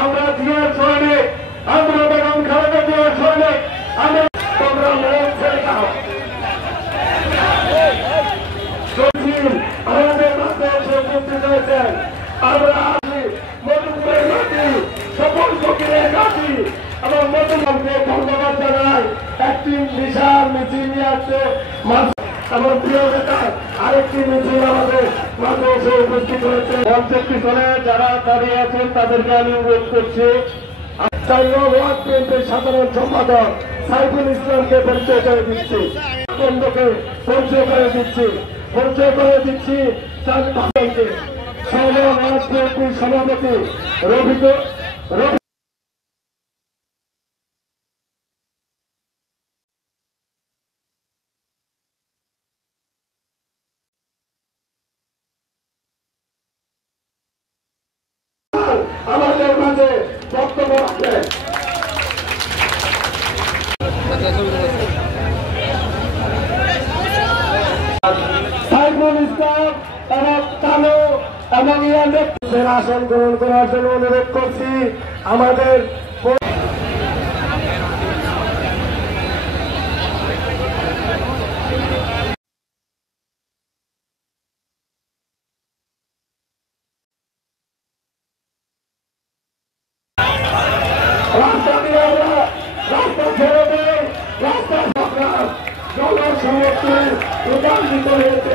আমরা জিয়ার সৈনিক, আমরা বেগম খালেদা জিয়ার সৈনিক। তোমরা মন ছেড়ে দাও। আমাদের মাঝে এসে উপস্থিত হয়েছেন। আমরা আছি মধুপুরের মাটি, সকল ফকিরের মাটি এবং মধুমকে ধন্যবাদ জানাই। একটি বিশাল মিছিল নিয়ে আসছে আমার প্রিয় নেতা। আরেকটি মিছিল আমাদের মাঝে এসে উপস্থিত হয়েছে। মঞ্চটি করে যারা দাঁড়িয়ে আছেন তাদেরকে আমি অনুরোধ করছি সাধারণ সম্পাদক সাইফুল ইসলামকে পরিচয় করে দিচ্ছি, বন্ধুকে পরিচয় করে দিচ্ছি, সভাপতি রবি। আমাদের মাঝে বক্তব্য রাখবেন। সাইফুল ইসলাম এবং কালো এবং ইয়াদের আসন গ্রহণ করার জন্য অনুরোধ করছি। আমাদের রাস্তা দিয়ে আমরা রাস্তা ছেড়ে দেয়, রাস্তা সরকার জনসমর্থনে রূপান্তরিত হয়েছে।